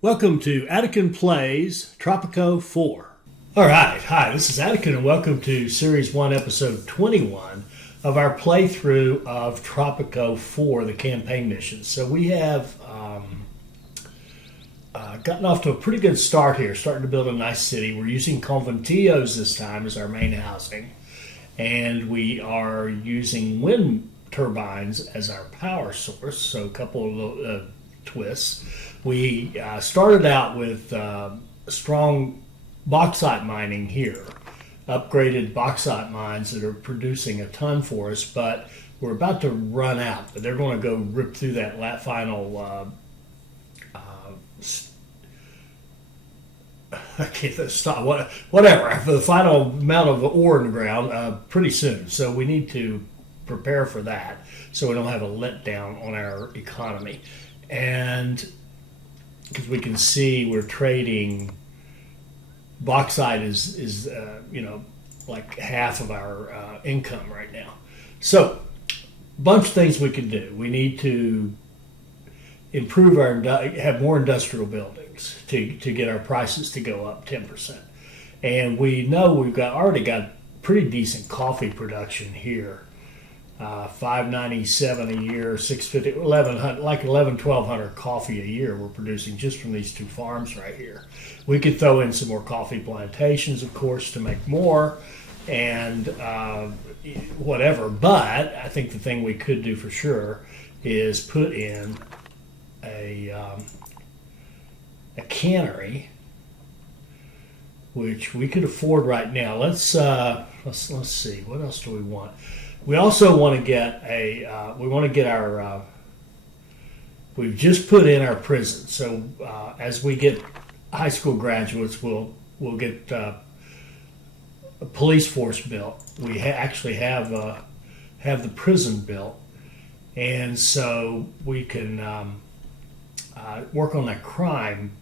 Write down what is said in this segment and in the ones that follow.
Welcome to Attican Plays Tropico 4. All right, hi, this is Attican and welcome to Series 1, Episode 21 of our playthrough of Tropico 4, the campaign mission. So we have gotten off to a pretty good start here, starting to build a nice city. We're using conventillos this time as our main housing, and we are using wind turbines as our power source, so a couple of twists. We started out with strong bauxite mining here, upgraded bauxite mines that are producing a ton for us, but we're about to run out. But they're going to go rip through that final I can't stop. Whatever. For the final amount of ore in the ground pretty soon. So we need to prepare for that so we don't have a letdown on our economy. And because we can see we're trading bauxite is like half of our income right now. So a bunch of things we can do. We need to improve have more industrial buildings to get our prices to go up 10%. And we know we've already got pretty decent coffee production here. $597 a year, $650, 1100, like 1200 coffee a year we're producing just from these two farms right here. We could throw in some more coffee plantations, of course, to make more and whatever. But I think the thing we could do for sure is put in a cannery, which we could afford right now. Let's see, what else do we want? We also want to get our we've just put in our prison. So as we get high school graduates, we'll get a police force built. We actually have the prison built, and so we can work on that crime.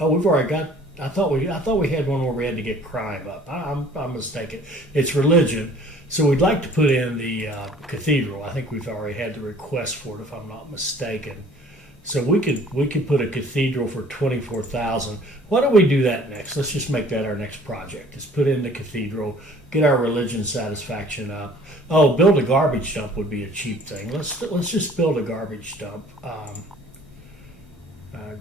Oh, we've already got. I thought we had one where we had to get crime up. I'm mistaken. It's religion. So we'd like to put in the cathedral. I think we've already had the request for it, if I'm not mistaken. So we could put a cathedral for $24,000. Why don't we do that next? Let's just make that our next project. Let's put in the cathedral, get our religion satisfaction up. Oh, build a garbage dump would be a cheap thing. Let's just build a garbage dump.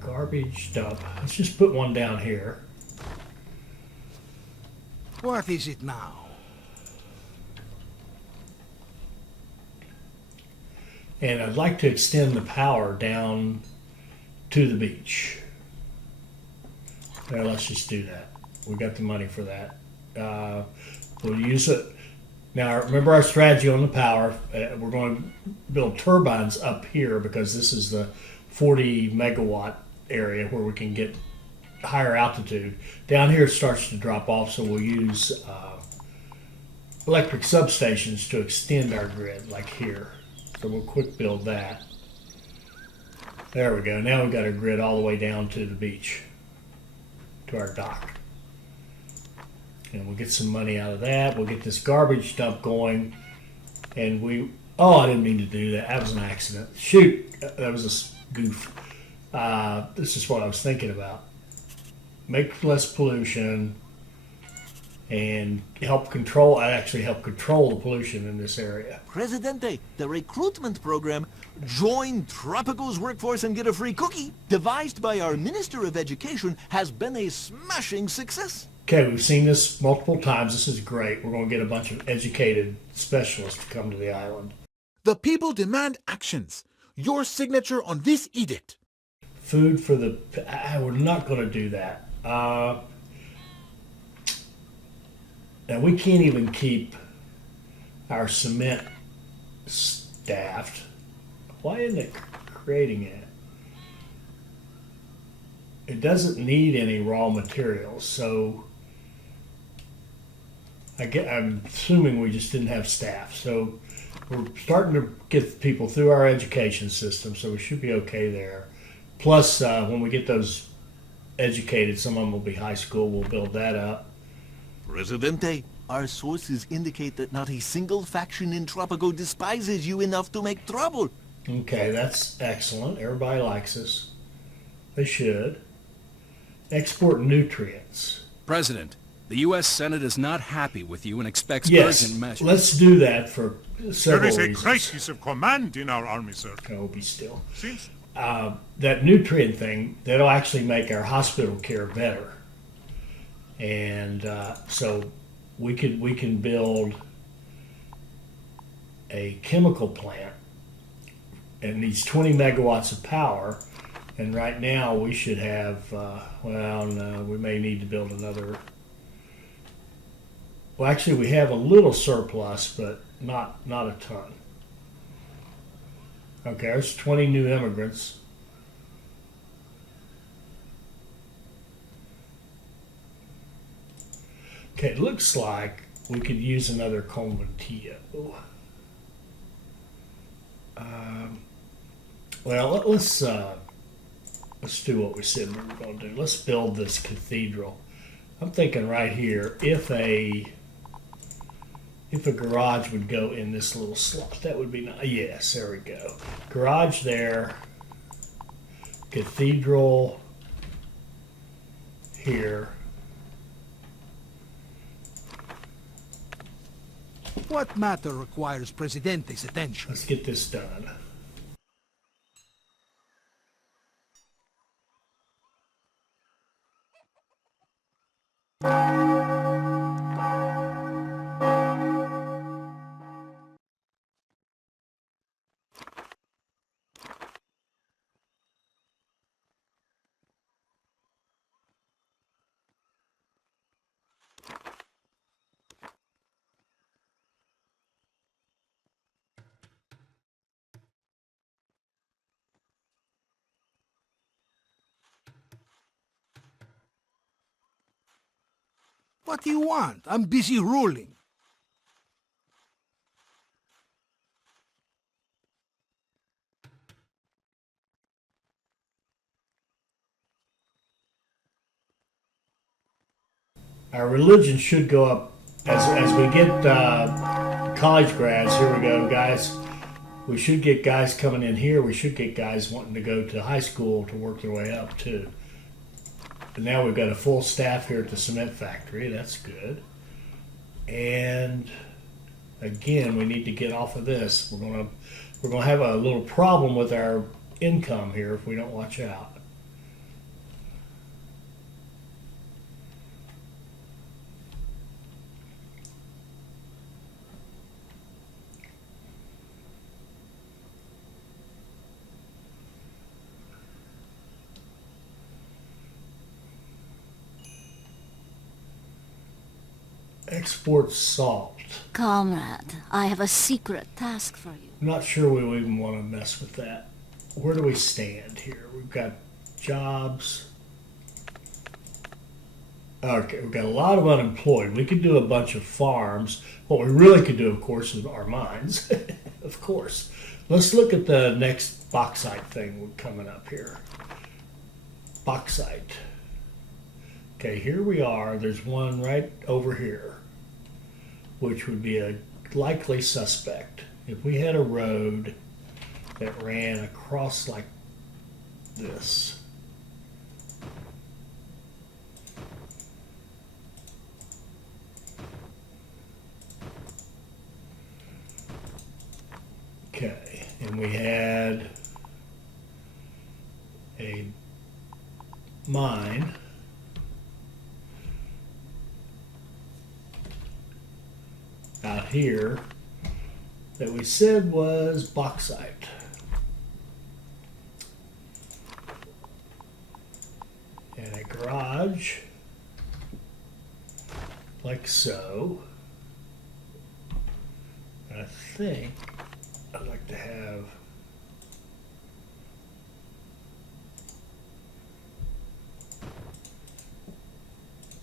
Garbage dump. Let's just put one down here. What is it now? And I'd like to extend the power down to the beach. There, let's just do that. We got the money for that. We'll use it. Now, remember our strategy on the power. We're going to build turbines up here because this is the 40 megawatt area where we can get higher altitude. Down here it starts to drop off, so we'll use electric substations to extend our grid, like here. So we'll quick build that. There we go. Now we've got a grid all the way down to the beach, to our dock. And we'll get some money out of that. We'll get this garbage dump going. And oh, I didn't mean to do that. That was an accident. Shoot, that was a goof. This is what I was thinking about. Make less pollution and help control the pollution in this area. Presidente, the recruitment program, Join Tropico's workforce and get a free cookie, devised by our Minister of Education, has been a smashing success. Okay, we've seen this multiple times. This is great. We're going to get a bunch of educated specialists to come to the island. The people demand actions. Your signature on this edict. Food for the... we're not going to do that. Now, we can't even keep our cement staffed. Why isn't it creating it? It doesn't need any raw materials, so I'm assuming we just didn't have staff. So we're starting to get people through our education system, so we should be okay there. Plus, when we get those educated, some of them will be high school, we'll build that up. Presidente, our sources indicate that not a single faction in Tropico despises you enough to make trouble. Okay, that's excellent. Everybody likes us. They should. Export nutrients. President, the U.S. Senate is not happy with you and expects Yes, urgent measures. let's do that for There several is a reasons. crisis of command in our army, sir. Oh, be still. Seems That nutrient thing, that'll actually make our hospital care better. And so we can build a chemical plant and needs 20 megawatts of power. And right now we should have, well, no, we may need to build another. Well, actually, we have a little surplus, but not a ton. Okay, there's 20 new immigrants. Okay, it looks like we could use another convertillo. Well, let's do what we said we were going to do. Let's build this cathedral. I'm thinking right here, if a garage would go in this little slot, that would be nice. Yes, there we go. Garage there. Cathedral here. What matter requires Presidente's attention? Let's get this done. What do you want? I'm busy ruling. Our religion should go up as we get college grads. Here we go, guys. We should get guys coming in here. We should get guys wanting to go to high school to work their way up too. And now we've got a full staff here at the cement factory. That's good. And again, we need to get off of this. We're gonna have a little problem with our income here if we don't watch out. Export salt. Comrade, I have a secret task for you. I'm not sure we even want to mess with that. Where do we stand here? We've got jobs. Okay, we've got a lot of unemployed. We could do a bunch of farms. What we really could do, of course, is our mines. Of course. Let's look at the next bauxite thing coming up here. Bauxite. Okay, here we are. There's one right over here, which would be a likely suspect. If we had a road that ran across like this. Okay, and we had a mine out here that we said was bauxite. And a garage like so. And I think I'd like to have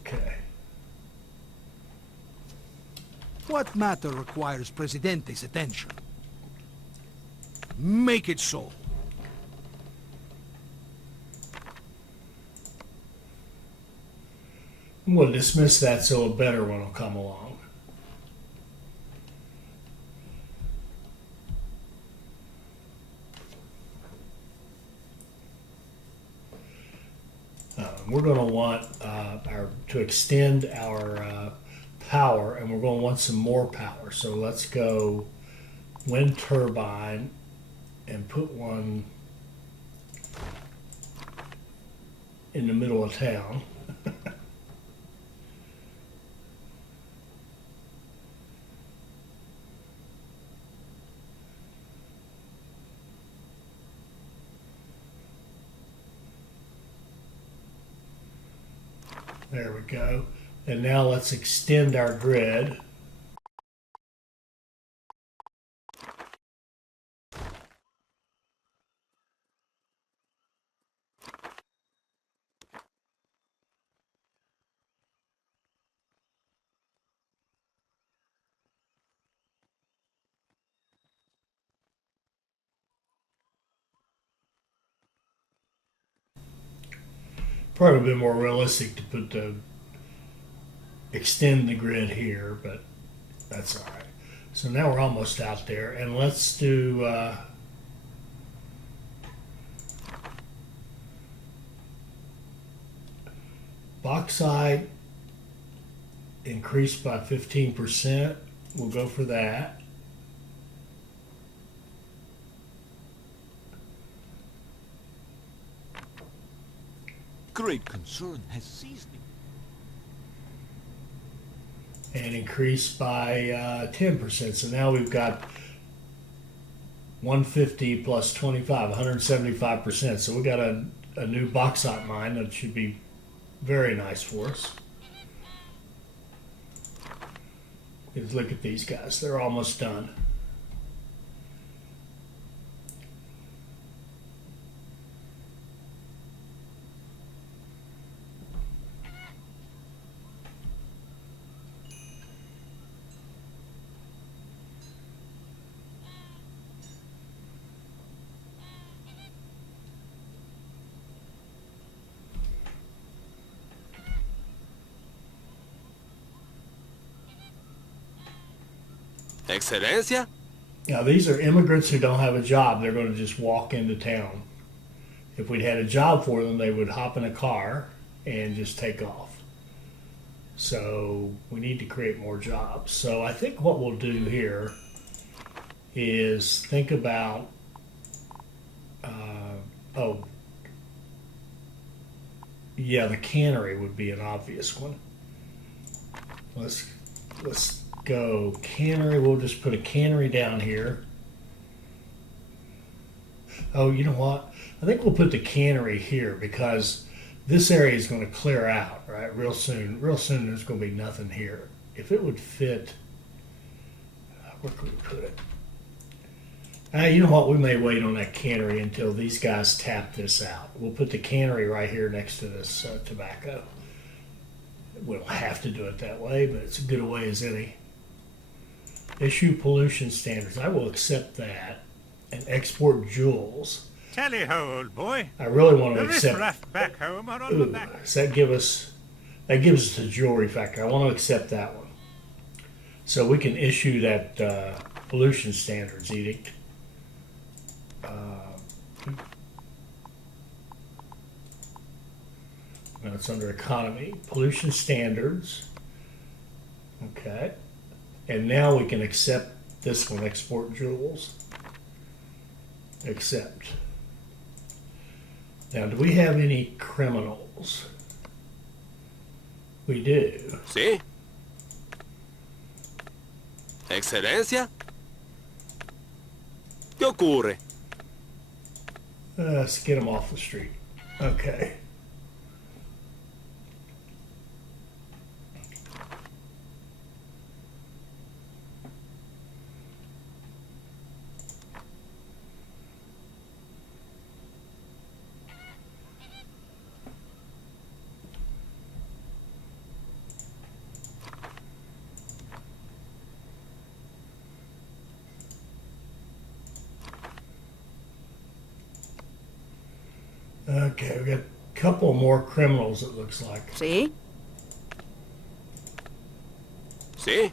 okay. What matter requires Presidente's attention? Make it so. We'll dismiss that so a better one will come along. We're going to want to extend our power, and we're going to want some more power. So let's go wind turbine and put one in the middle of town. There we go. And now let's extend our grid. Probably a bit more realistic to put extend the grid here, but that's all right. So now we're almost out there, and let's do bauxite increased by 15%. We'll go for that. Great concern has seized me. And increased by 10%. So now we've got 150 plus 25, 175%. So we got a new bauxite mine that should be very nice for us. Let's look at these guys. They're almost done. Excelencia? Now, these are immigrants who don't have a job. They're going to just walk into town. If we'd had a job for them, they would hop in a car and just take off. So we need to create more jobs. So I think what we'll do here is think about, the cannery would be an obvious one. Let's go cannery. We'll just put a cannery down here. Oh, you know what? I think we'll put the cannery here because this area is going to clear out, right? Real soon there's going to be nothing here. If it would fit, where could we put it? You know what? We may wait on that cannery until these guys tap this out. We'll put the cannery right here next to this tobacco. We don't have to do it that way, but it's as good a way as any. Issue pollution standards. I will accept that. And export jewels. Tally ho, old boy. I really want to The accept. riffraff back home are on Ooh, the back. does that gives us the jewelry factor. I want to accept that one. So we can issue that pollution standards edict. No, it's under economy. Pollution standards. Okay. And now we can accept this one, export jewels. Accept. Now, do we have any criminals? We do. ¿Sí? Excelencia? ¿Qué ocurre? Let's get them off the street. Okay. Okay, we got a couple more criminals, it looks like. ¿Sí? ¿Sí?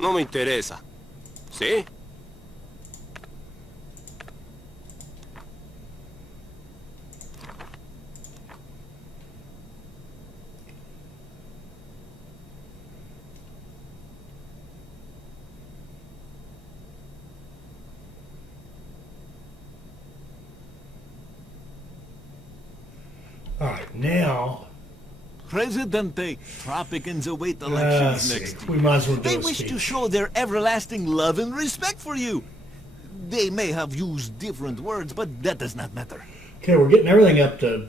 No me interesa. ¿Sí? All right, now Presidente, Tropicans await elections next year. we might as well do They a wish to speech. show their everlasting love and respect for you. They may have used different words, but that does not matter. Okay, we're getting everything up to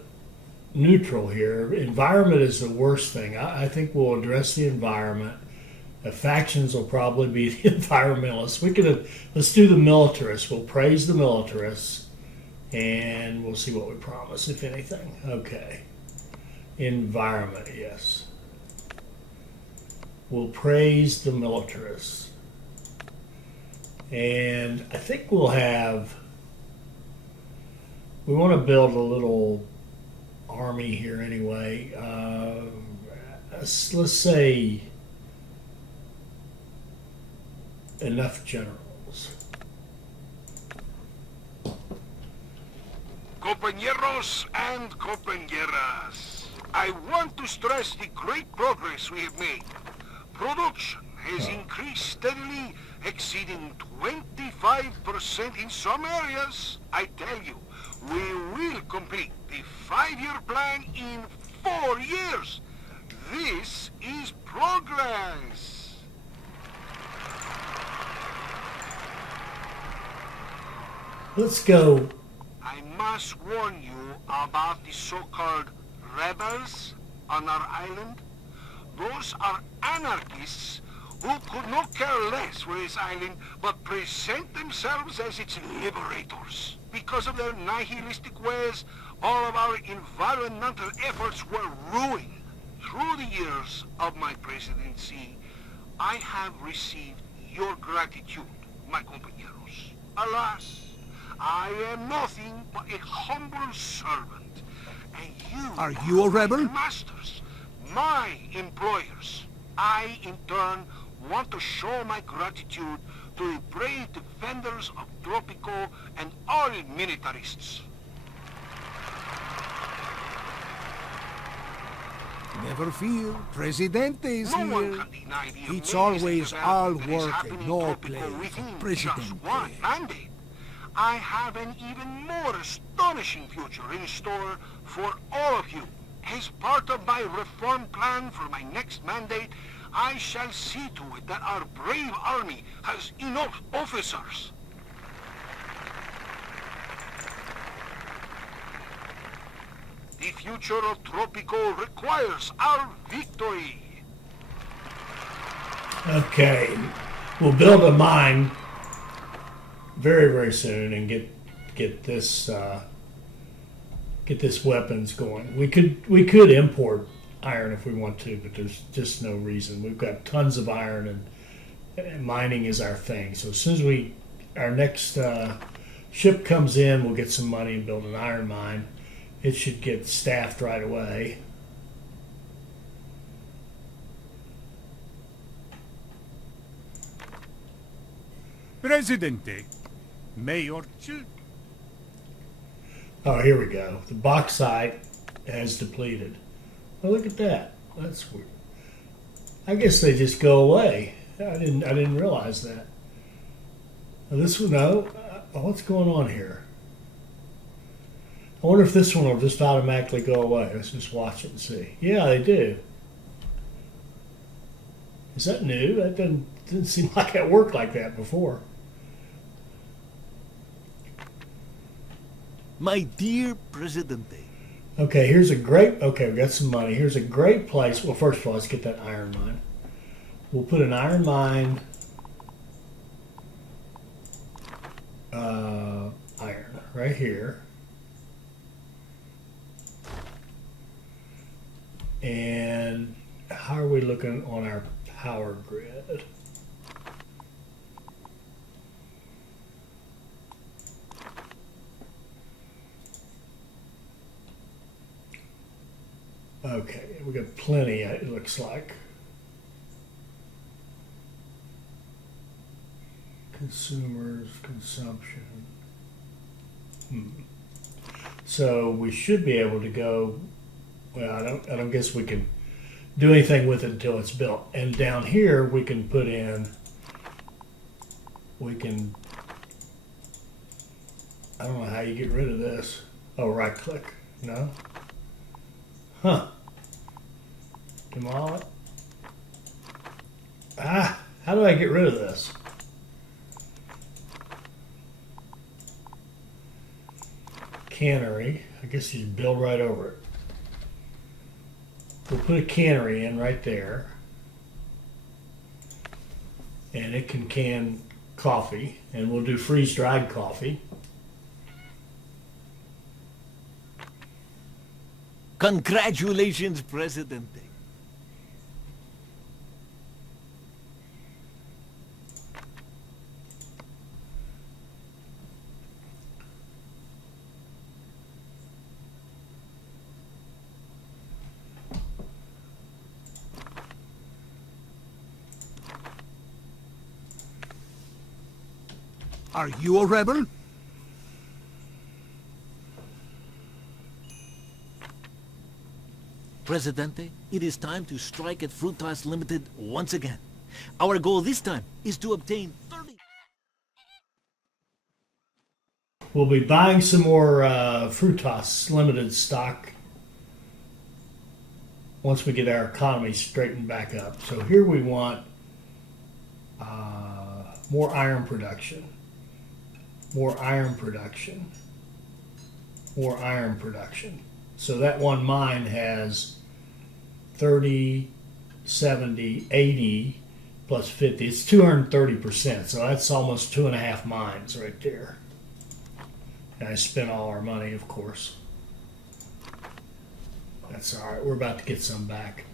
neutral here. Environment is the worst thing. I think we'll address the environment. The factions will probably be the environmentalists. Let's do the militarists. We'll praise the militarists, and we'll see what we promise, if anything. Okay. Environment, yes. We'll praise the militarists. And I think we want to build a little army here anyway. Let's say enough generals. Compañeros and compañeras, I want to stress the great progress we have made. Production has increased steadily, exceeding 25% in some areas. I tell you, we will complete the 5-year plan in 4 years. This is progress. Let's go. I must warn you about the so-called rebels on our island. Those are anarchists who could not care less for this island but present themselves as its liberators. Because of their nihilistic ways, all of our environmental efforts were ruined. Through the years of my presidency, I have received your gratitude, my compañeros. Alas, I am nothing but a humble servant, and you Are you a rebel? my masters, my employers. I, in turn, want to show my gratitude to the brave defenders of Tropico and all militarists. Never fear, Presidente is No one here. can deny the It's amazing always all development that is work happening and in no Tropico play within for Presidente. just one mandate. I have an even more astonishing future in store for all of you. As part of my reform plan for my next mandate, I shall see to it that our brave army has enough officers. The future of Tropico requires our victory. Okay. We'll build a mine very, very soon and get this weapons going. We could import iron if we want to, but there's just no reason. We've got tons of iron, and mining is our thing. So as soon as our next ship comes in, we'll get some money and build an iron mine. It should get staffed right away. Presidente, Mayor Oh, here we go. The bauxite has depleted. Oh, look at that. That's weird. I guess they just go away. I didn't realize that. Oh, this one, no. What's going on here? I wonder if this one will just automatically go away. Let's just watch it and see. Yeah, they do. Is that new? That didn't seem like it worked like that before. My dear Presidente, Okay, okay, we got some money. Here's a great place. Well, first of all, let's get that iron mine. We'll put an iron mine, iron right here. And how are we looking on our power grid? Okay, we got plenty, it looks like. Consumers, consumption. So we should be able to go, well, I don't guess we can do anything with it until it's built. And down here we can put in, I don't know how you get rid of this. Oh, right click, no? Huh. Demolish. Ah, how do I get rid of this? Cannery. I guess you just build right over it. We'll put a cannery in right there. And it can can coffee. And we'll do freeze-dried coffee. Congratulations, Presidente. Are you a rebel? Presidente, it is time to strike at Fruitas Limited once again. Our goal this time is to obtain 30... We'll be buying some more Fruitas Limited stock once we get our economy straightened back up. So here we want more iron production, more iron production, more iron production. So that one mine has 30, 70, 80 plus 50. It's 230%. So that's almost 2.5 mines right there. And I spent all our money, of course. That's all right. We're about to get some back.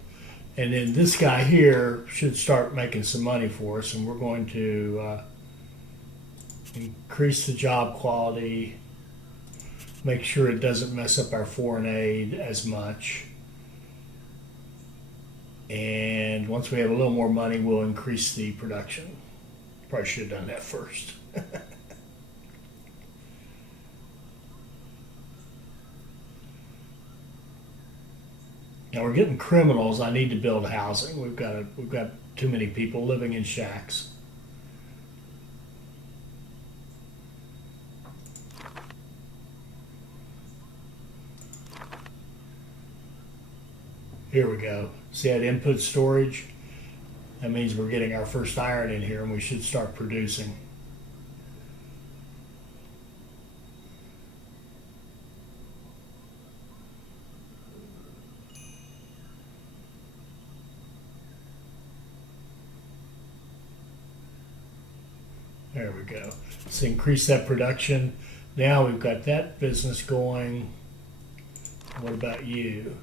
And then this guy here should start making some money for us. And we're going to increase the job quality, make sure it doesn't mess up our foreign aid as much. And once we have a little more money, we'll increase the production. Probably should have done that first. Now we're getting criminals. I need to build housing. We've got too many people living in shacks. Here we go. See that input storage? That means we're getting our first iron in here and we should start producing. There we go. Let's increase that production. Now we've got that business going. What about you?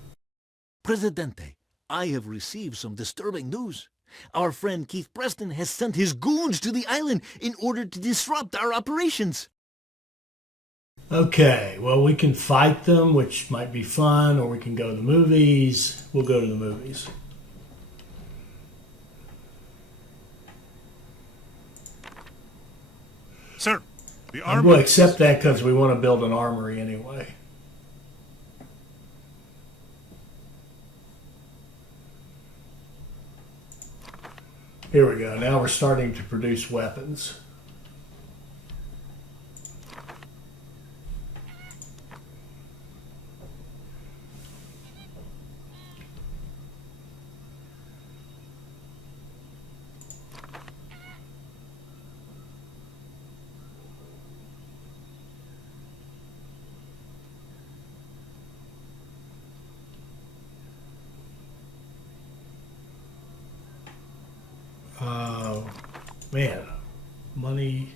Presidente, I have received some disturbing news. Our friend Keith Preston has sent his goons to the island in order to disrupt our operations. Okay, well, we can fight them, which might be fun, or we can go to the movies. We'll go to the movies. Sir, the I'm army... going to accept that because we want to build an armory anyway. Here we go. Now we're starting to produce weapons. Man, money.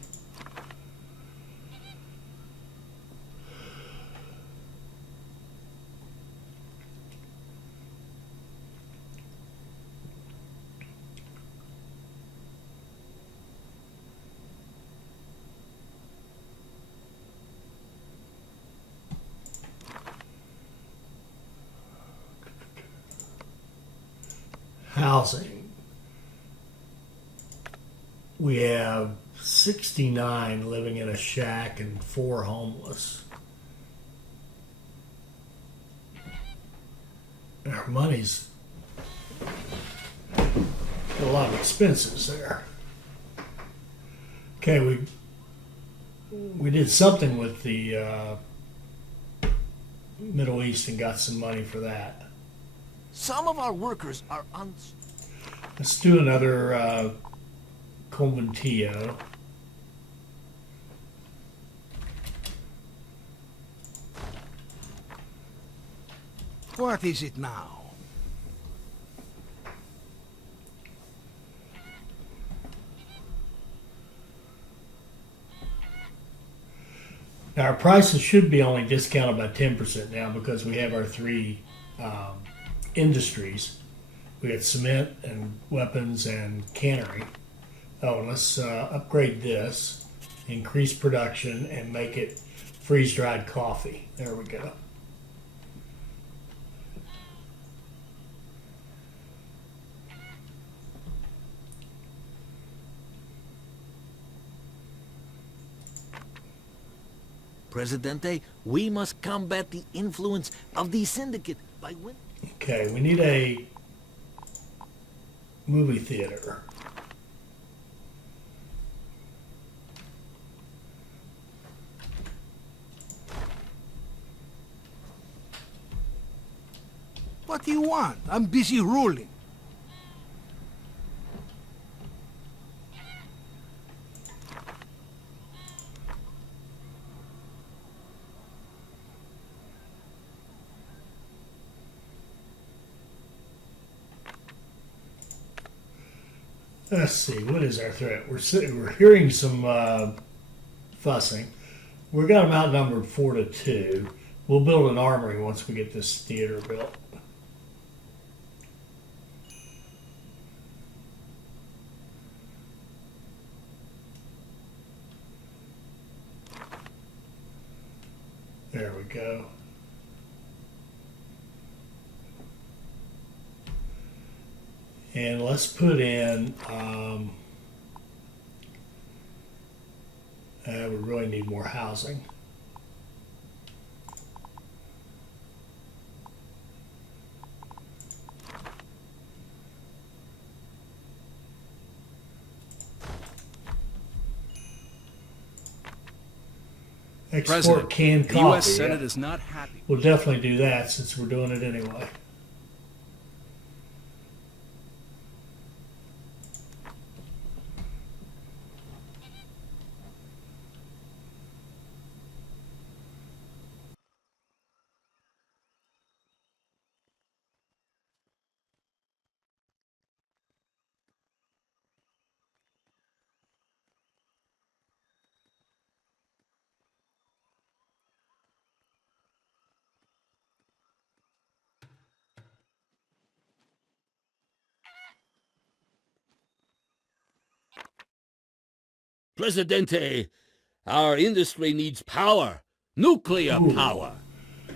Housing. We have 69 living in a shack and 4 homeless. Our money's got a lot of expenses there. Okay, we did something with the Middle East and got some money for that. Some of our workers are Let's do another Conventillo. What is it now? Now our prices should be only discounted by 10% now because we have our three industries. We got cement and weapons and cannery. Oh, and let's upgrade this, increase production, and make it freeze-dried coffee. There we go. Presidente, we must combat the influence of the syndicate by win. Okay, we need a movie theater. What do you want? I'm busy ruling. Let's see, what is our threat? We're hearing some fussing. We got them outnumbered 4-2. We'll build an armory once we get this theater built. There we go. And let's put in, we really need more housing. Export President, canned the coffee. U.S. Senate Yeah. is not happy. We'll definitely do that since we're doing it anyway. Presidente, our industry needs power. Nuclear power. If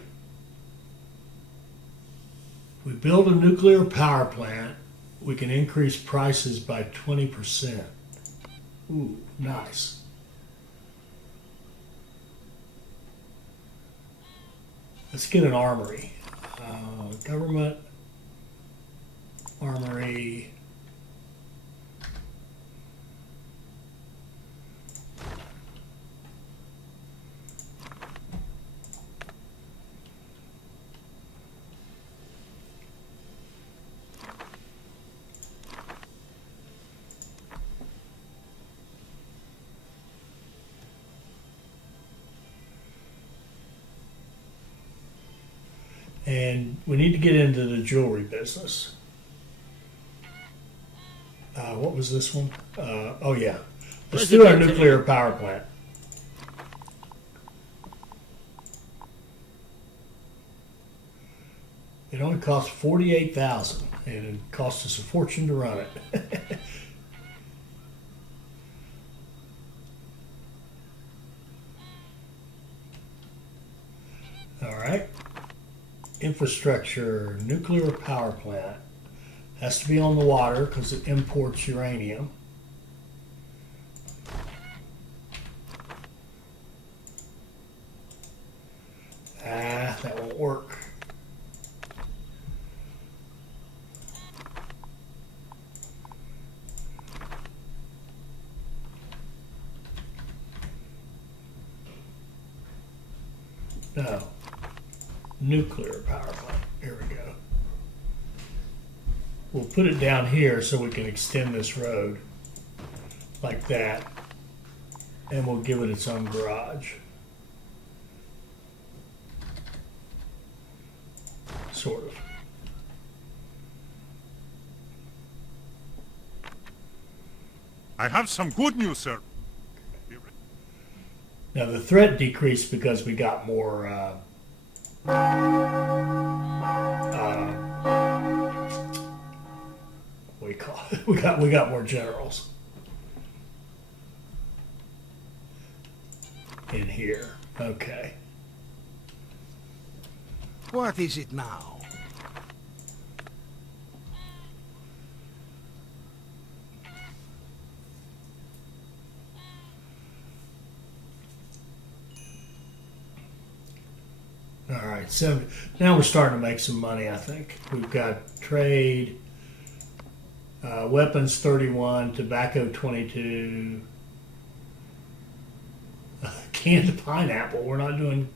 we build a nuclear power plant, we can increase prices by 20%. Ooh, nice. Let's get an armory. Government, armory. And we need to get into the jewelry business. What was this one? Oh yeah. Let's do our nuclear power plant. It only costs $48,000 and it costs us a fortune to run it. All right. Infrastructure, nuclear power plant. Has to be on the water because it imports uranium. That won't work. No. Nuclear power plant. Here we go. we'll put it down here so we can extend this road like that, and we'll give it its own garage. Sort of. I have some good news, sir. Now the threat decreased because we got more what do you call it? We got more generals in here. Okay. What is it now? All right, so now we're starting to make some money, I think. We've got trade, weapons 31, tobacco 22, canned pineapple. We're not doing,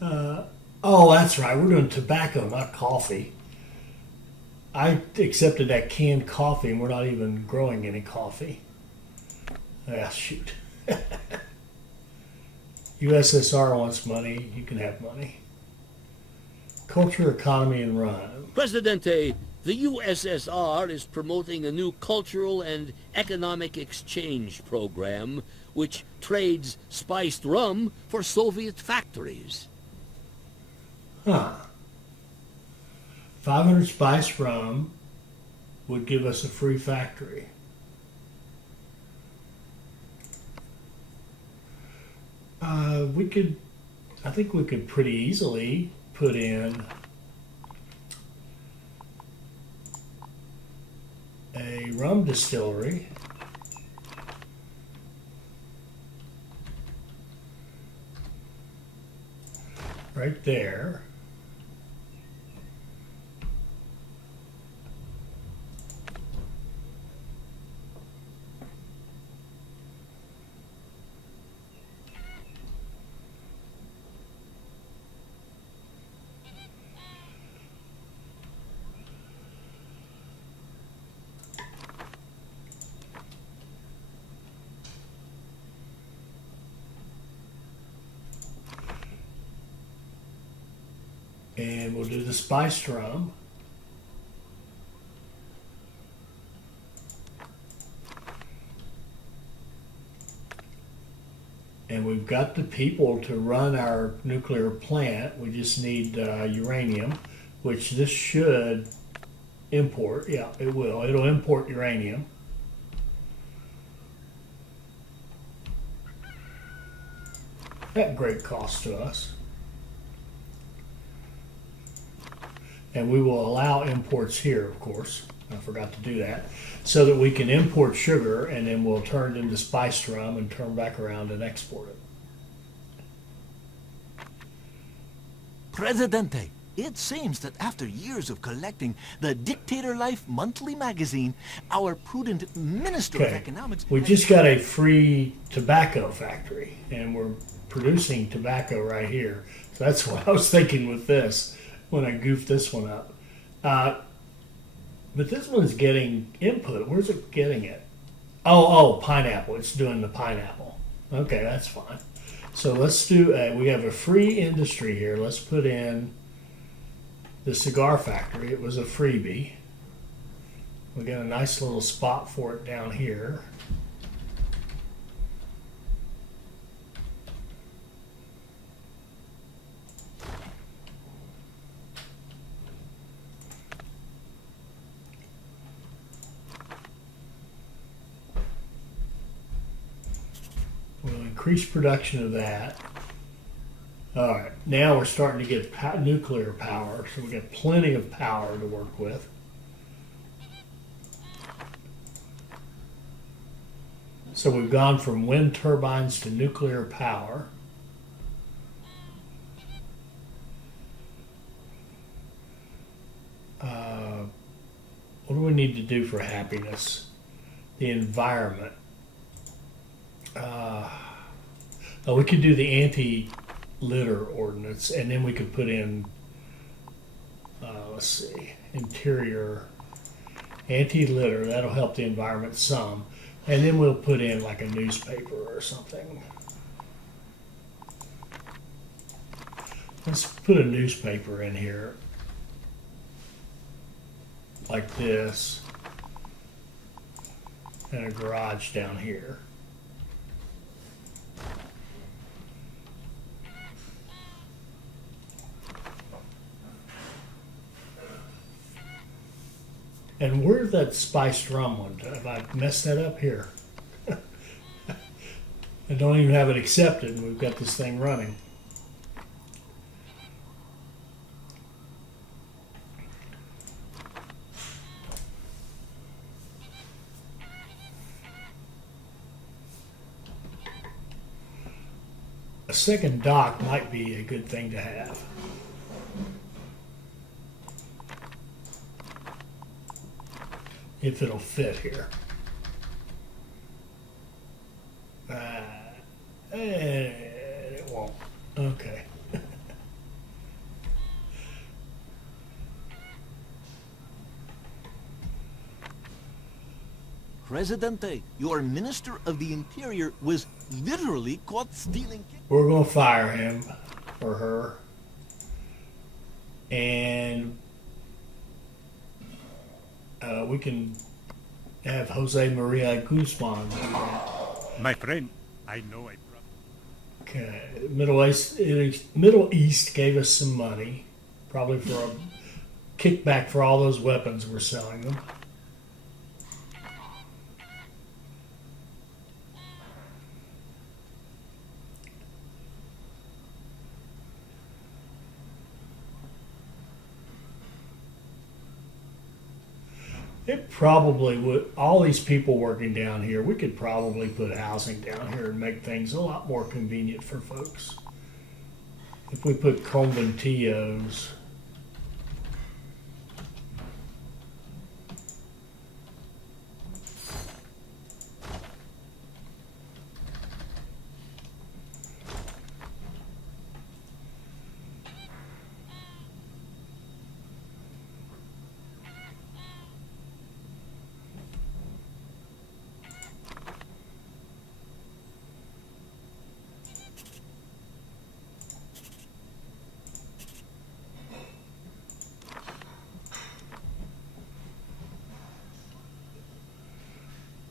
oh, that's right, we're doing tobacco, not coffee. I accepted that canned coffee, and we're not even growing any coffee. Ah, shoot. USSR wants money, you can have money. Culture, economy, and run. Presidente, the USSR is promoting a new cultural and economic exchange program which trades spiced rum for Soviet factories. Huh. 500 spiced rum would give us a free factory. I think we could pretty easily put in a rum distillery. Right there. And we'll do the spiced rum. And we've got the people to run our nuclear plant. We just need uranium, which this should import. Yeah, it will. It'll import uranium. At great cost to us. And we will allow imports here, of course. I forgot to do that. So that we can import sugar, and then we'll turn it into spiced rum and turn back around and export it. Presidente, it seems that after years of collecting the Dictator Life monthly magazine, our prudent Minister of Okay, Economics... we just got a free tobacco factory, and we're producing tobacco right here. So that's what I was thinking with this when I goofed this one up. But this one's getting input. Where's it getting it? Oh, pineapple. It's doing the pineapple. Okay, that's fine. So let's do, we have a free industry here. Let's put in the cigar factory. It was a freebie. We got a nice little spot for it down here. We'll increase production of that. All right, now we're starting to get nuclear power, so we've got plenty of power to work with. So we've gone from wind turbines to nuclear power. What do we need to do for happiness? The environment. We could do the anti-litter ordinance, and then we could put in, let's see, interior. Anti-litter, that'll help the environment some. And then we'll put in like a newspaper or something. Let's put a newspaper in here. Like this. And a garage down here. And where's that spiced rum one? Have I messed that up here? I don't even have it accepted, and we've got this thing running. A second dock might be a good thing to have. If it'll fit here. It won't. Okay. Presidente, your Minister of the Interior was literally caught stealing. We're going to fire him or her. And we can have Jose Maria Guzman do that. My friend, I know I... Okay. Middle East gave us some money, probably for a kickback for all those weapons we're selling them. It probably would, all these people working down here, we could probably put housing down here and make things a lot more convenient for folks. If we put conventillos.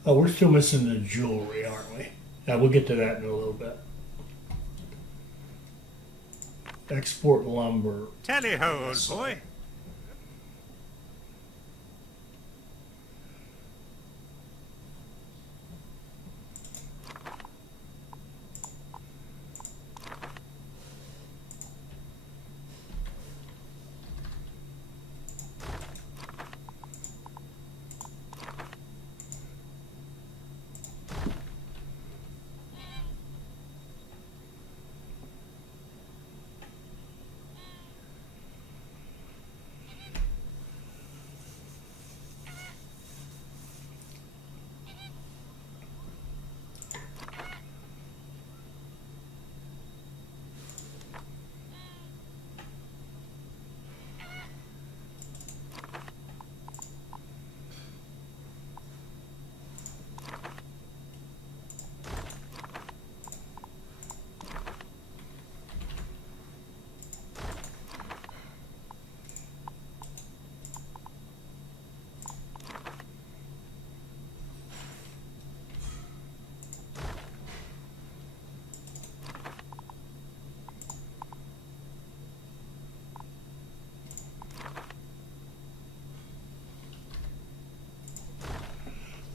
Oh, we're still missing the jewelry, aren't we? We'll get to that in a little bit. Export lumber. Tally ho, old boy.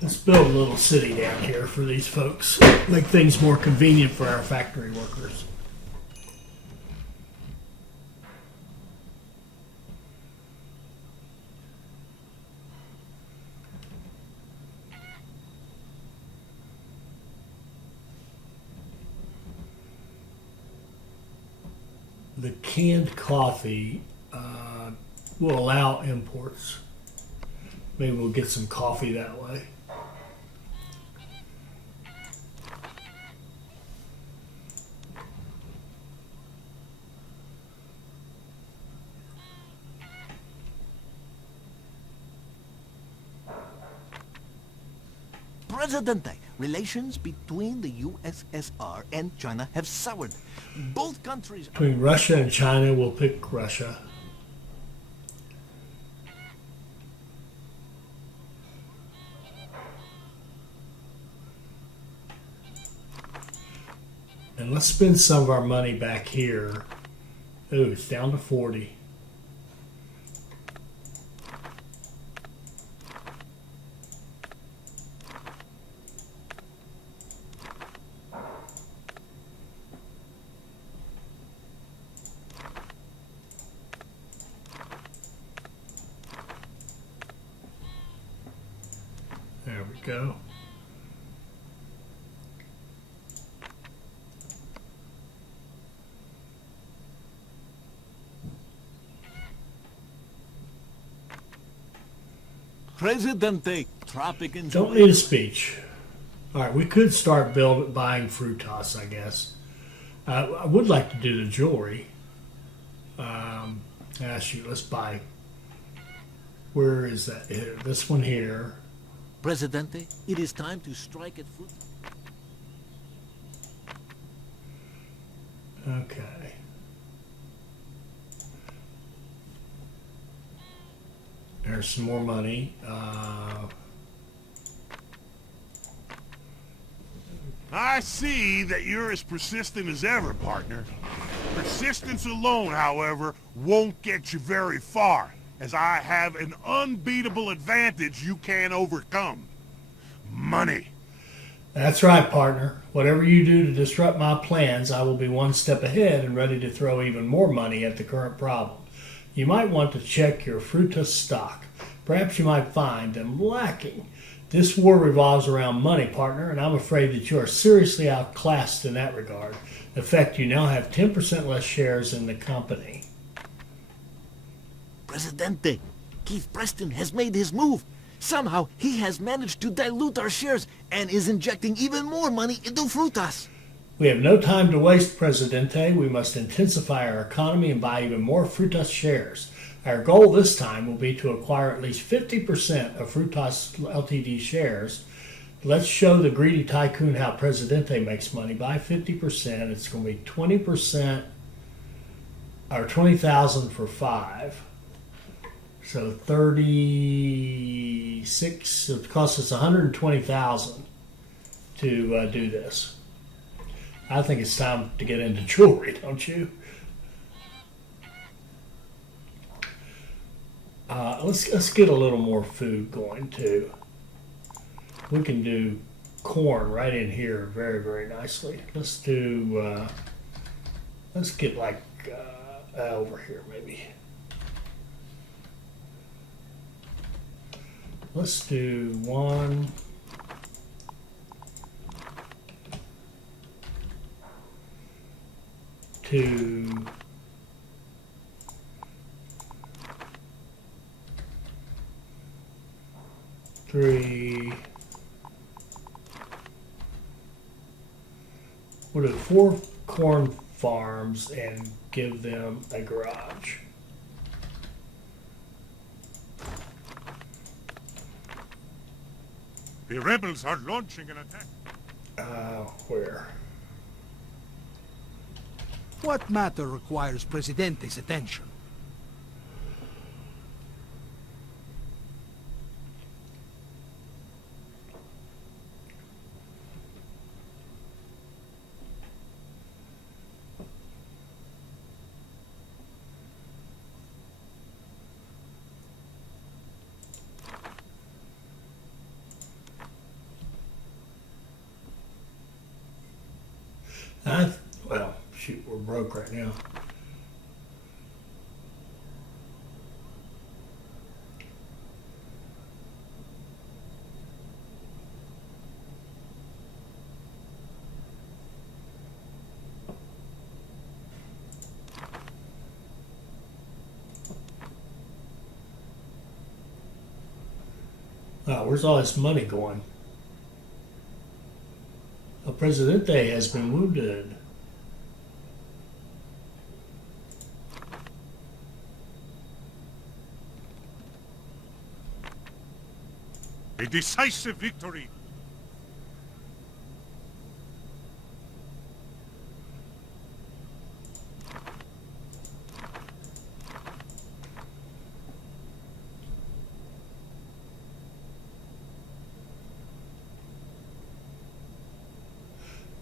Let's build a little city down here for these folks. Make things more convenient for our factory workers. The canned coffee will allow imports. Maybe we'll get some coffee that way. Presidente, relations between the USSR and China have soured. Both countries... Between Russia and China, we'll pick Russia. And let's spend some of our money back here. Ooh, it's down to 40. There we go. Presidente, Tropico... Don't need a speech. All right, we could start buying Fruitas, I guess. I would like to do the jewelry. Shoot, let's buy. Where is that? Here, this one here. Presidente, it is time to strike at fruit. Okay. There's some more money. I see that you're as persistent as ever, partner. Persistence alone, however, won't get you very far, as I have an unbeatable advantage you can't overcome. Money. That's right, partner. Whatever you do to disrupt my plans, I will be one step ahead and ready to throw even more money at the current problem. You might want to check your Fruitas stock. Perhaps you might find them lacking. This war revolves around money, partner, and I'm afraid that you are seriously outclassed in that regard. In fact, you now have 10% less shares in the company. Presidente, Keith Preston has made his move. Somehow, he has managed to dilute our shares and is injecting even more money into Fruitas. We have no time to waste, Presidente. We must intensify our economy and buy even more Fruitas shares. Our goal this time will be to acquire at least 50% of Fruitas Ltd shares. Let's show the greedy tycoon how Presidente makes money. Buy 50%. It's going to be 20%, or 20,000 for 5. So 36. So it costs us 120,000 to do this. I think it's time to get into jewelry, don't you? Let's get a little more food going too. We can do corn right in here very, very nicely. Let's do. Let's get like over here maybe. Let's do 1, 2, 3. We'll do 4 corn farms and give them a garage. The rebels are launching an attack. Where? What matter requires Presidente's attention? Well, shoot, we're broke right now. Where's all this money going? El Presidente has been wounded. A decisive victory.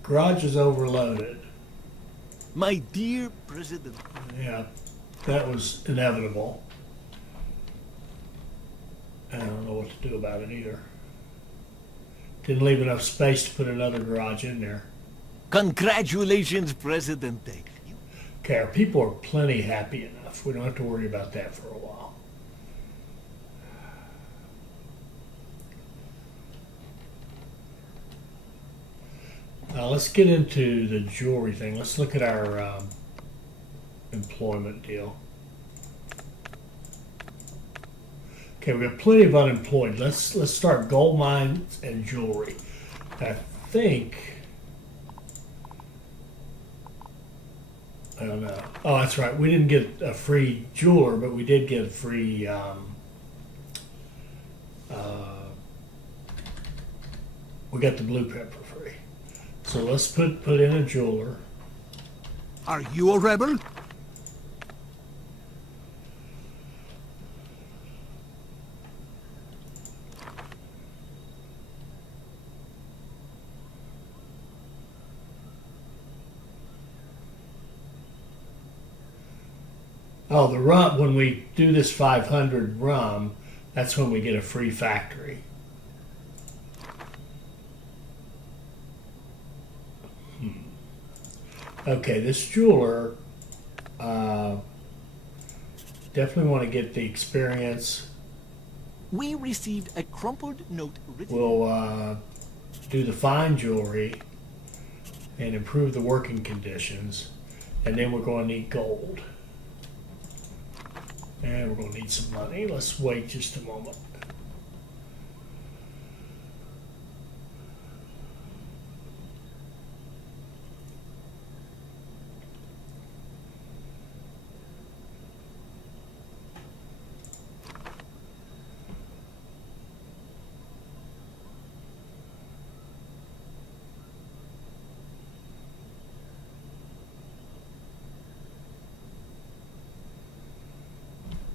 garage is overloaded. My dear President, Yeah, that was inevitable. I don't know what to do about it either. Didn't leave enough space to put another garage in there. congratulations, Presidente. Okay, our people are plenty happy enough. We don't have to worry about that for a while. Let's get into the jewelry thing. Let's look at our employment deal. Okay, we have plenty of unemployed. Let's start gold mines and jewelry. I think. I don't know. Oh, that's right. We didn't get a free jeweler, but we did get a free. We got the blueprint for free. So let's put in a jeweler. Are you a rebel? Oh, the rum, when we do this 500 rum, that's when we get a free factory. Okay, this jeweler, definitely want to get the experience. We received a crumpled note written. We'll do the fine jewelry and improve the working conditions, and then we're going to need gold. And we're going to need some money. Let's wait just a moment.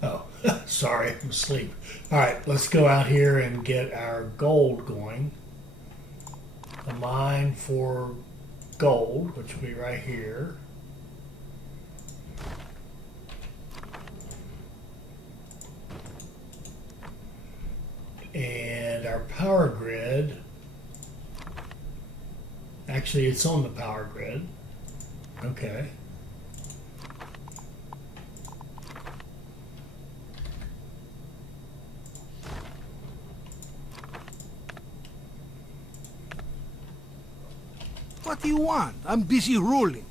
Oh, sorry, I'm asleep. All right, let's go out here and get our gold going. A mine for gold, which will be right here. And our power grid, actually it's on the power grid. Okay. What do you want? I'm busy ruling.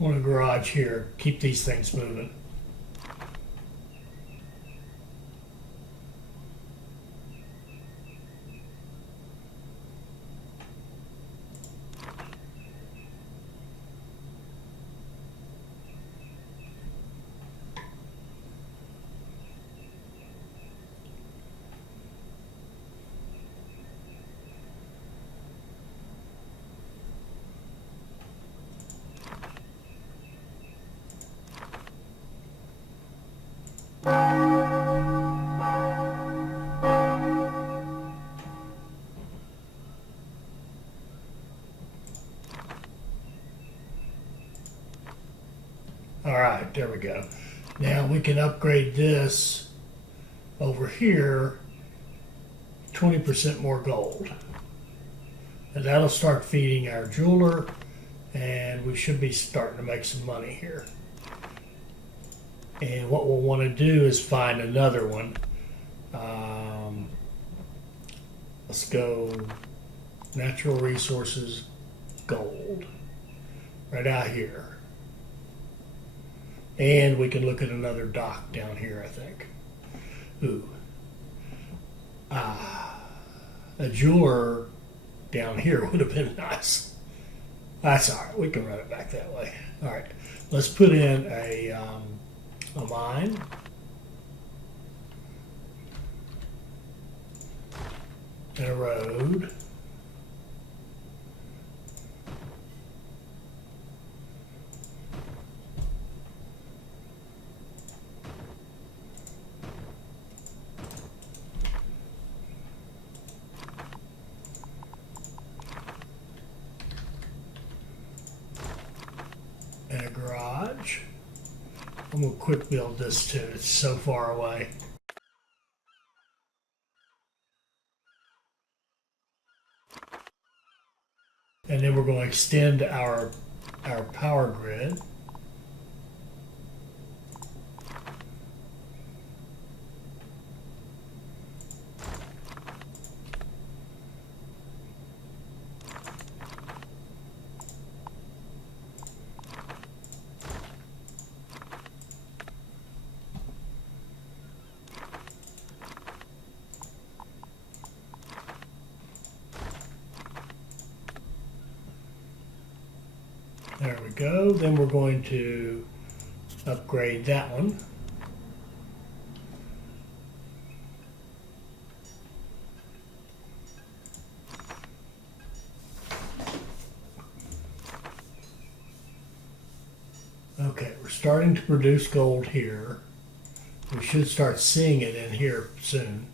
On a garage here. Keep these things moving. All right, there we go. Now we can upgrade this over here, 20% more gold. And that'll start feeding our jeweler, and we should be starting to make some money here. And what we'll want to do is find another one. Let's go natural resources, gold, right out here. And we can look at another dock down here, I think. Ooh. A jeweler down here would have been nice. That's all right. We can run it back that way. All right. Let's put in a mine. And a road. quick build this too. It's so far away. And then we're going to extend our power grid. There we go. Then we're going to upgrade that one. Okay, we're starting to produce gold here. We should start seeing it in here soon.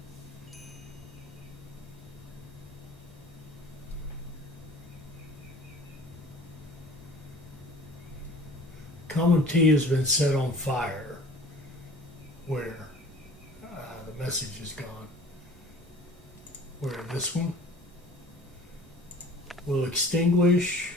Common tea has been set on fire. Where? The message is gone. Where? This one? Will extinguish.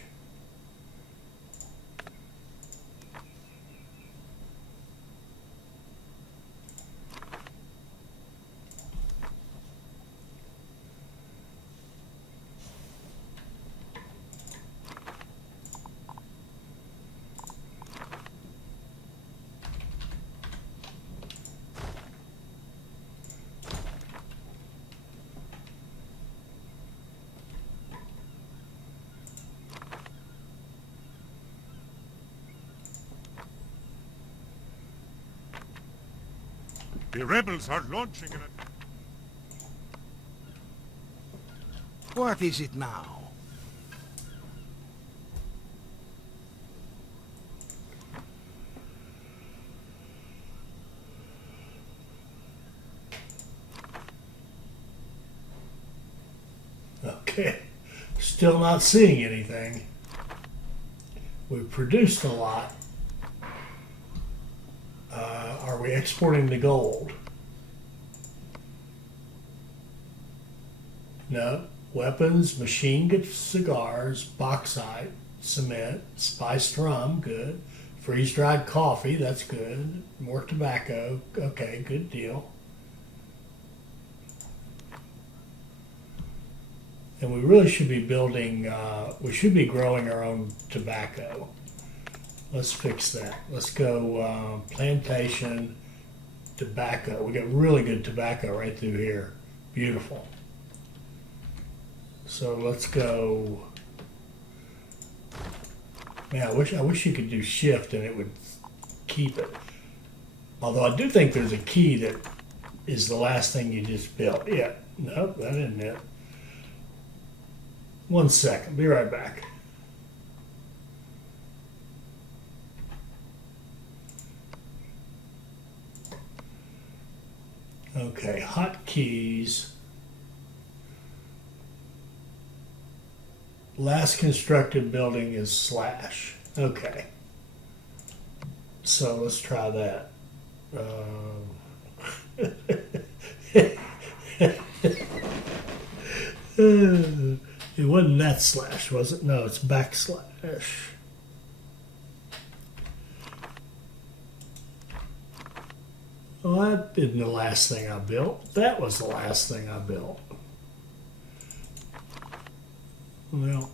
The rebels are launching an... What is it now? Okay, still not seeing anything. We've produced a lot. Are we exporting the gold? No. Weapons, machine gun cigars, bauxite, cement, spiced rum, good. Freeze-dried coffee, that's good. More tobacco, okay, good deal. And we really should be building, we should be growing our own tobacco. Let's fix that. Let's go plantation, tobacco. We got really good tobacco right through here. Beautiful. So let's go. Man, I wish you could do shift and it would keep it. Although I do think there's a key that is the last thing you just built. Yeah, nope, that isn't it. 1 second, be right back. Okay, hotkeys. Last constructed building is slash. Okay. So let's try that. It wasn't that slash, was it? No, it's backslash. Well, that isn't the last thing I built. That was the last thing I built. Well,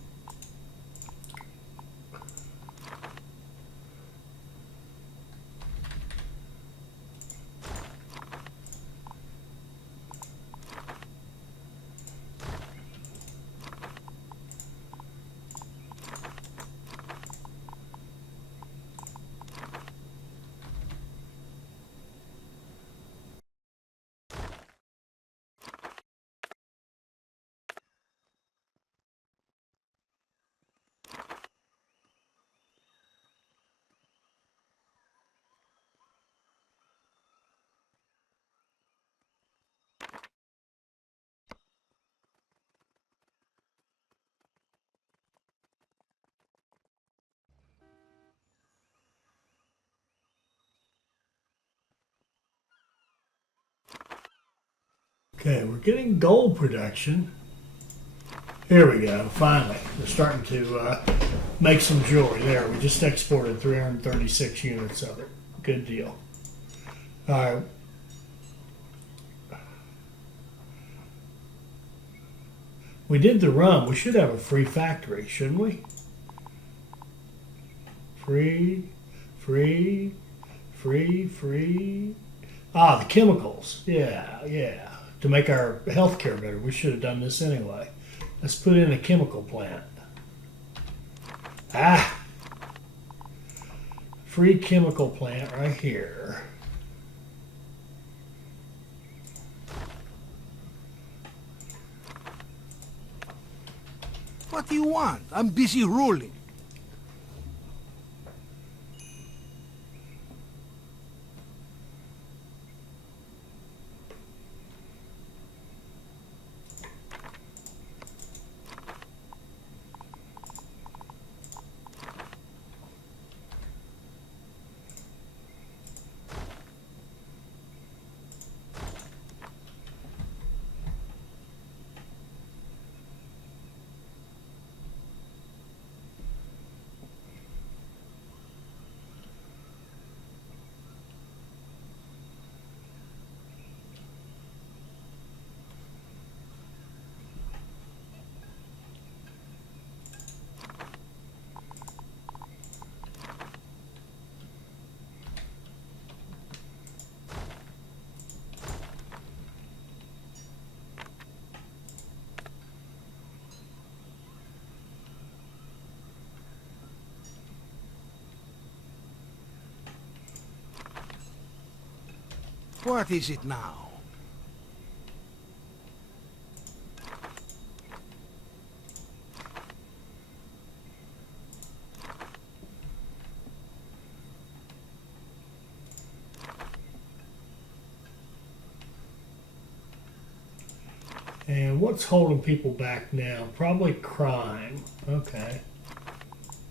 Okay, we're getting gold production. Here we go, finally. We're starting to make some jewelry. There, we just exported 336 units of it. Good deal. All right. We did the rum. We should have a free factory, shouldn't we? Free. Ah, the chemicals. Yeah. To make our healthcare better. We should have done this anyway. Let's put in a chemical plant. Free chemical plant right here. What do you want? I'm busy ruling. What is it now? And what's holding people back now? Probably crime. Okay.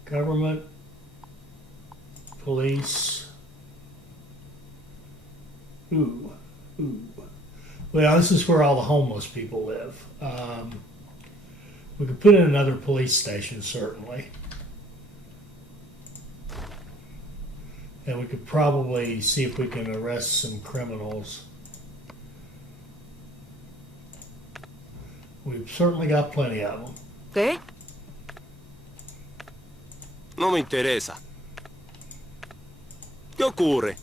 Government, police. Ooh. Well, this is where all the homeless people live. We could put in another police station, certainly. And we could probably see if we can arrest some criminals. We've certainly got plenty of them. ¿Qué? No me interesa. ¿Qué ocurre?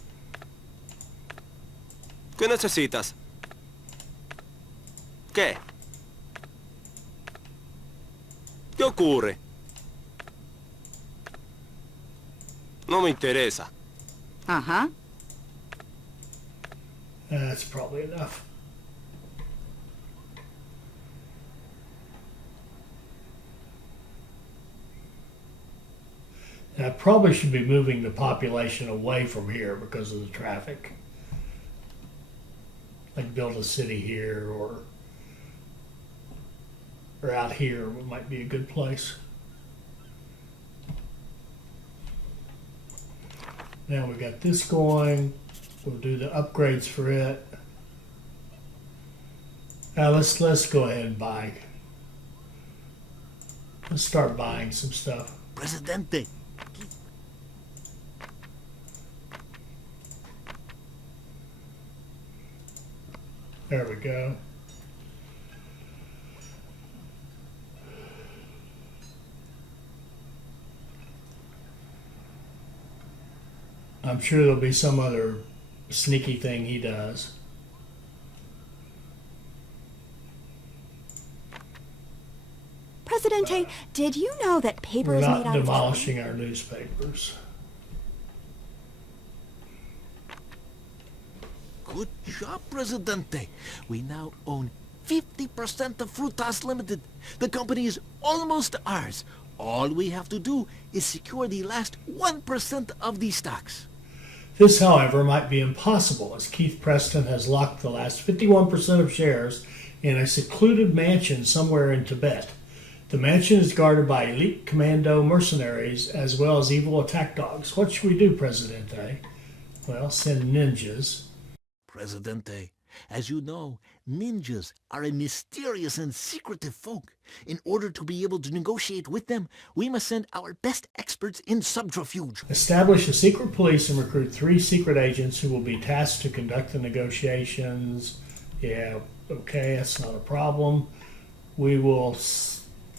¿Qué necesitas? ¿Qué? ¿Qué ocurre? No me interesa. Ajá. That's probably enough. And I probably should be moving the population away from here because of the traffic. Like build a city here or out here might be a good place. Now we got this going. We'll do the upgrades for it. Now let's go ahead and buy. Let's start buying some stuff. Presidente, There we go. I'm sure there'll be some other sneaky thing he does. Presidente, did you know that paper We're is made not out of demolishing our newspapers. good job, Presidente. We now own 50% of Fruitas Limited. The company is almost ours. All we have to do is secure the last 1% of the stocks. This, however, might be impossible, as Keith Preston has locked the last 51% of shares in a secluded mansion somewhere in Tibet. The mansion is guarded by elite commando mercenaries as well as evil attack dogs. What should we do, Presidente? Well, send ninjas. Presidente, As you know, ninjas are a mysterious and secretive folk. In order to be able to negotiate with them, we must send our best experts in subterfuge. Establish a secret police and recruit 3 secret agents who will be tasked to conduct the negotiations. Yeah, okay, that's not a problem. We will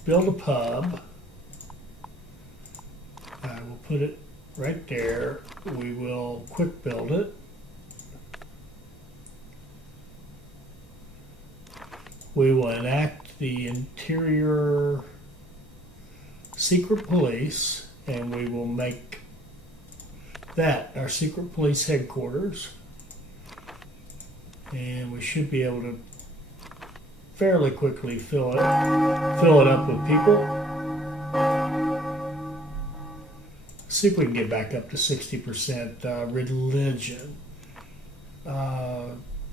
build a pub. We'll put it right there. We will quick build it. We will enact the interior secret police, and we will make that our secret police headquarters. And we should be able to fairly quickly fill it up with people. See if we can get back up to 60% religion.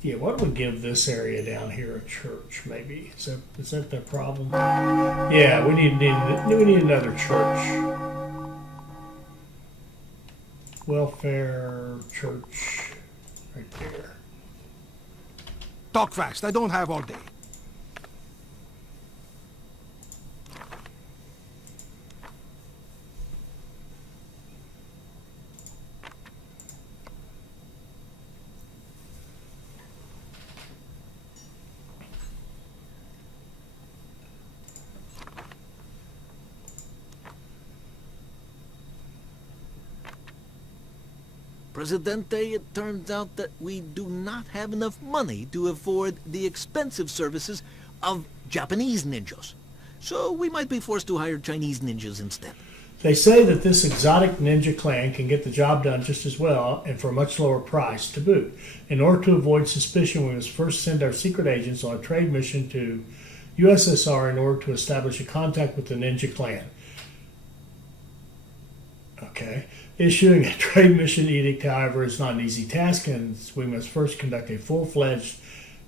Yeah, why don't we give this area down here a church? Maybe is that the problem? Yeah, we need another church. Welfare church, right there. Talk fast. I don't have all day. Presidente, it turns out that we do not have enough money to afford the expensive services of Japanese ninjas. So we might be forced to hire Chinese ninjas instead. They say that this exotic ninja clan can get the job done just as well and for a much lower price to boot. In order to avoid suspicion, we must first send our secret agents on a trade mission to USSR in order to establish a contact with the ninja clan. Okay. Issuing a trade mission edict, however, is not an easy task, and we must first conduct a full-fledged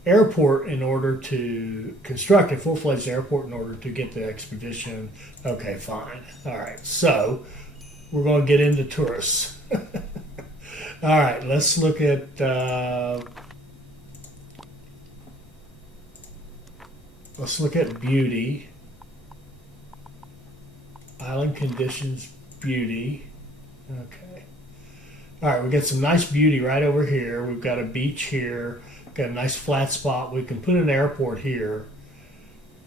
airport in order to construct a full-fledged airport in order to get the expedition. Okay, fine. All right, so we're going to get into tourists. All right, let's look at beauty, island conditions, beauty. Okay. All right, we got some nice beauty right over here. We've got a beach here. Got a nice flat spot. We can put an airport here,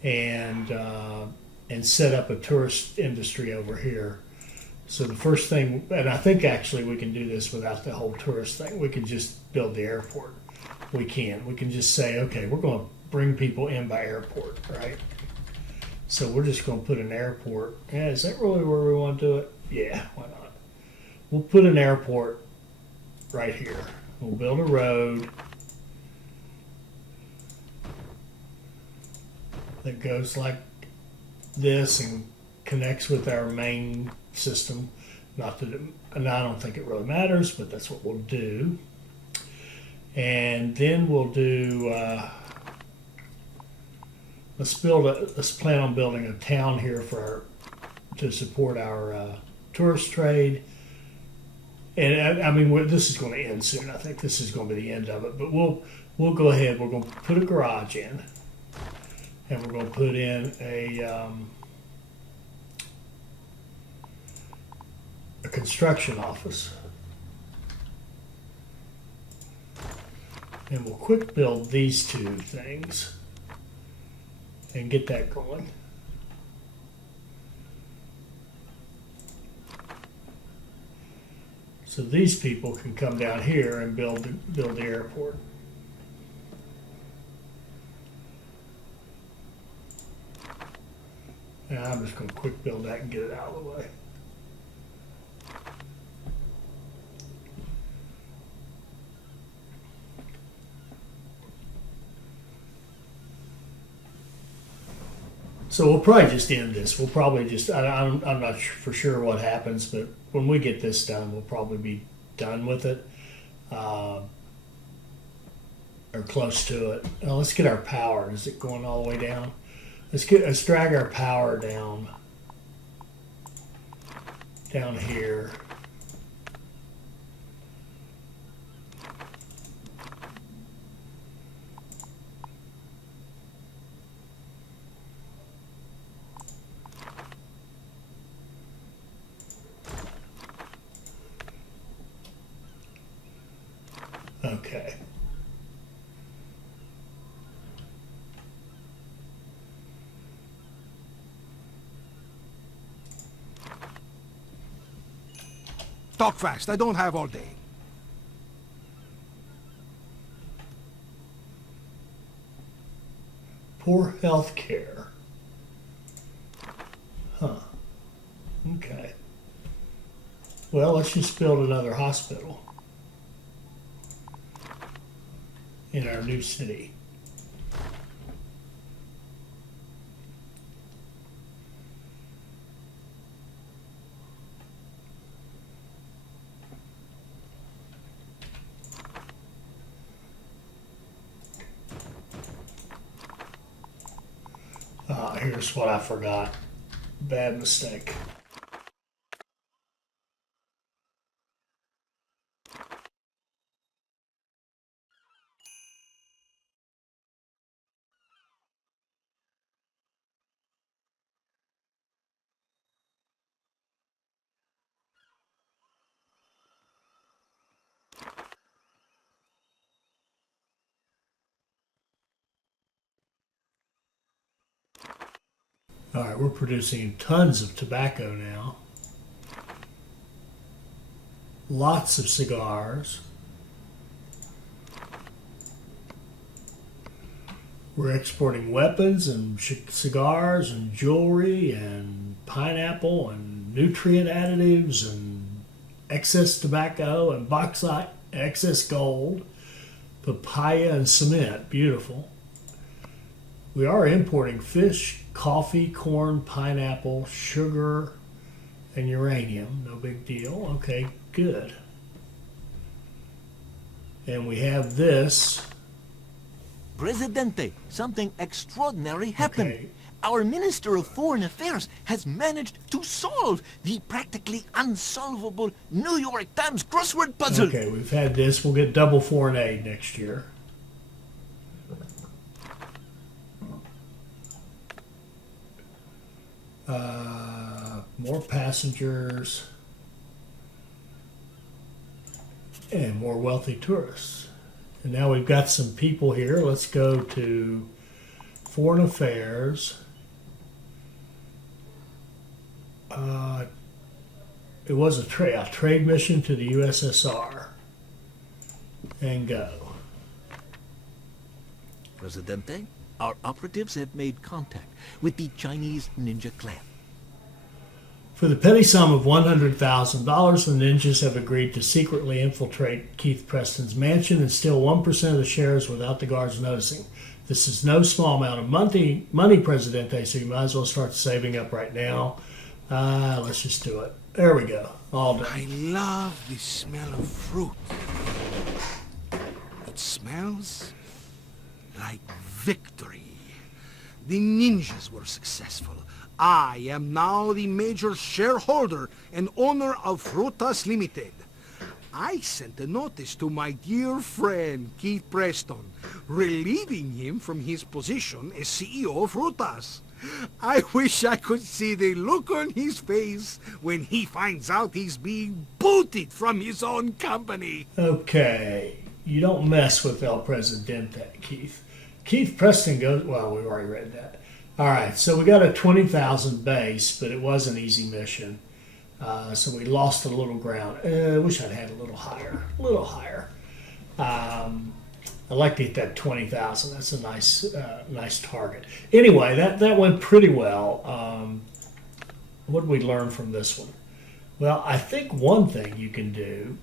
and set up a tourist industry over here. So the first thing, and I think actually we can do this without the whole tourist thing. We can just build the airport. We can just say, okay, we're going to bring people in by airport, right? So we're just going to put an airport. Yeah, is that really where we want to do it? Yeah, why not? We'll put an airport right here. We'll build a road that goes like this and connects with our main system. Not that and I don't think it really matters, but that's what we'll do. And then we'll do. Let's plan on building a town here to support our tourist trade. And I mean, this is going to end soon. I think this is going to be the end of it. But we'll go ahead. We're going to put a garage in, and we're going to put in a construction office, and we'll quick build these two things and get that going. So these people can come down here and build the airport. And I'm just going to quick build that and get it out of the way. So we'll probably just end this. We'll probably just, I'm not for sure what happens, but when we get this done, we'll probably be done with it. Or close to it. Now let's get our power. Is it going all the way down? Let's drag our power down here. Okay. Talk fast, I don't have all day. Poor health care. Huh. Okay. Well, let's just build another hospital in our new city. Here's what I forgot. Bad mistake. All right, we're producing tons of tobacco now. Lots of cigars. We're exporting weapons and cigars and jewelry and pineapple and nutrient additives and excess tobacco and bauxite, excess gold, papaya and cement. Beautiful. We are importing fish, coffee, corn, pineapple, sugar, and uranium. No big deal. Okay, good. And we have this. Presidente, something extraordinary happened. Okay. Our Minister of Foreign Affairs has managed to solve the practically unsolvable New York Times crossword puzzle. Okay, we've had this. We'll get double foreign aid next year. More passengers and more wealthy tourists. And now we've got some people here. Let's go to Foreign Affairs. It was a trade mission to the USSR. And go. Presidente, our operatives have made contact with the Chinese ninja clan. For the petty sum of $100,000, the ninjas have agreed to secretly infiltrate Keith Preston's mansion and steal 1% of the shares without the guards noticing. This is no small amount of money, Presidente, so you might as well start saving up right now. Let's just do it. There we go. All done. I love the smell of fruit. It smells like victory. The ninjas were successful. I am now the major shareholder and owner of Fruitas Limited. I sent a notice to my dear friend Keith Preston, relieving him from his position as CEO of Fruitas. I wish I could see the look on his face when he finds out he's being booted from his own company. Okay. You don't mess with El Presidente, Keith. Keith Preston goes, well, we've already read that. All right, so we got a 20,000 base, but it was an easy mission. So we lost a little ground. I wish I'd had a little higher. I'd like to hit that 20,000. That's a nice target. Anyway, that went pretty well. What did we learn from this one? Well, I think one thing you can do,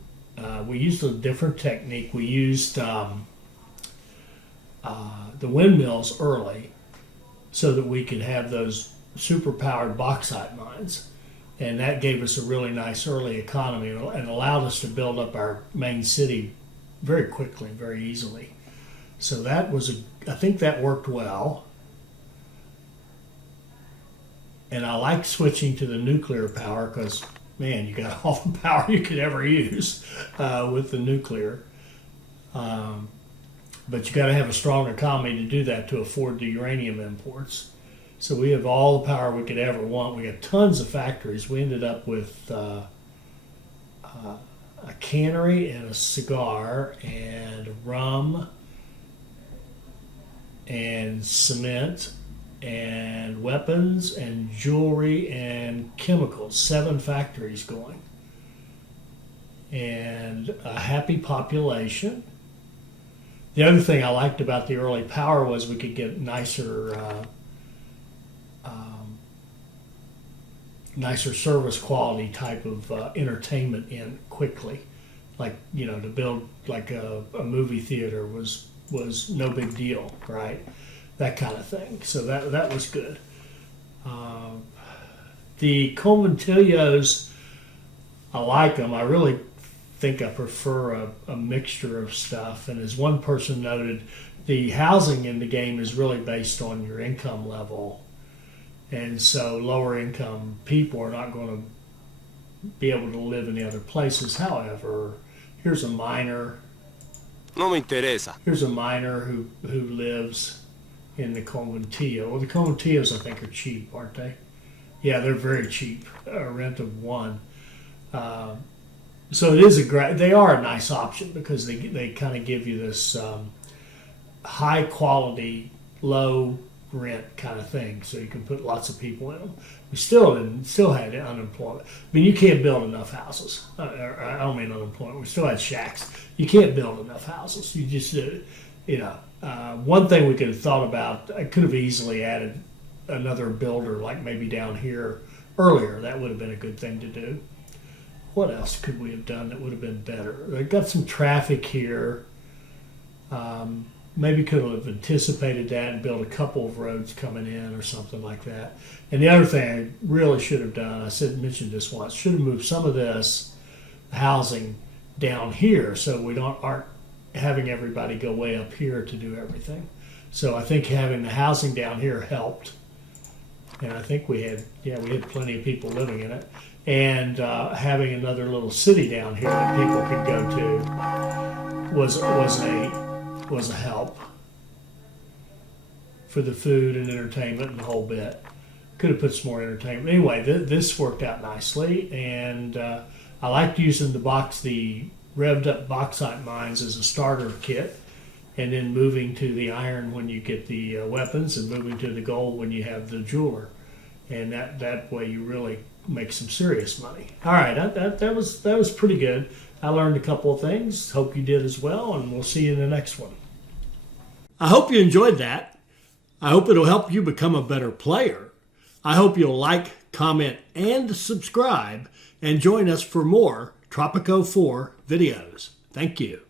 we used a different technique. We used the windmills early so that we could have those super-powered bauxite mines. And that gave us a really nice early economy and allowed us to build up our main city very quickly, very easily. So that was I think that worked well. And I like switching to the nuclear power because, man, you got all the power you could ever use with the nuclear. But you got to have a strong economy to do that, to afford the uranium imports. So we have all the power we could ever want. We have tons of factories. We ended up with a cannery and a cigar and rum and cement and weapons and jewelry and chemicals. 7 factories going. And a happy population. The other thing I liked about the early power was we could get nicer service quality type of entertainment in quickly. Like, you know, to build like a movie theater was no big deal, right? That kind of thing. So that was good. The Conventillos, I like them. I really think I prefer a mixture of stuff. And as one person noted, the housing in the game is really based on your income level. And so lower income people are not going to be able to live in the other places. However, here's a miner. No me interesa. Here's a miner who lives in the Conventillo. Well, the Conventillos, I think, are cheap, aren't they? Yeah, they're very cheap. A rent of 1. So it is they are a nice option because they kind of give you this high quality, low rent kind of thing. So you can put lots of people in them. We still had unemployment. I mean, you can't build enough houses. I don't mean unemployment. We still had shacks. You can't build enough houses. You just, one thing we could have thought about, I could have easily added another builder, like maybe down here earlier. That would have been a good thing to do. What else could we have done that would have been better? I got some traffic here. Maybe could have anticipated that and built a couple of roads coming in or something like that. And the other thing I really should have done, mentioned this once, should have moved some of this housing down here so we aren't having everybody go way up here to do everything. So I think having the housing down here helped. And I think we had plenty of people living in it. And having another little city down here that people could go to was a help for the food and entertainment and the whole bit. Could have put some more entertainment. Anyway, this worked out nicely, and I liked using the revved up bauxite mines as a starter kit, and then moving to the iron when you get the weapons, and moving to the gold when you have the jeweler, and that way you really make some serious money. All right, that was pretty good. I learned a couple of things. Hope you did as well, and we'll see you in the next one. I hope you enjoyed that. I hope it'll help you become a better player. I hope you'll like, comment, and subscribe, and join us for more Tropico 4 videos. Thank you.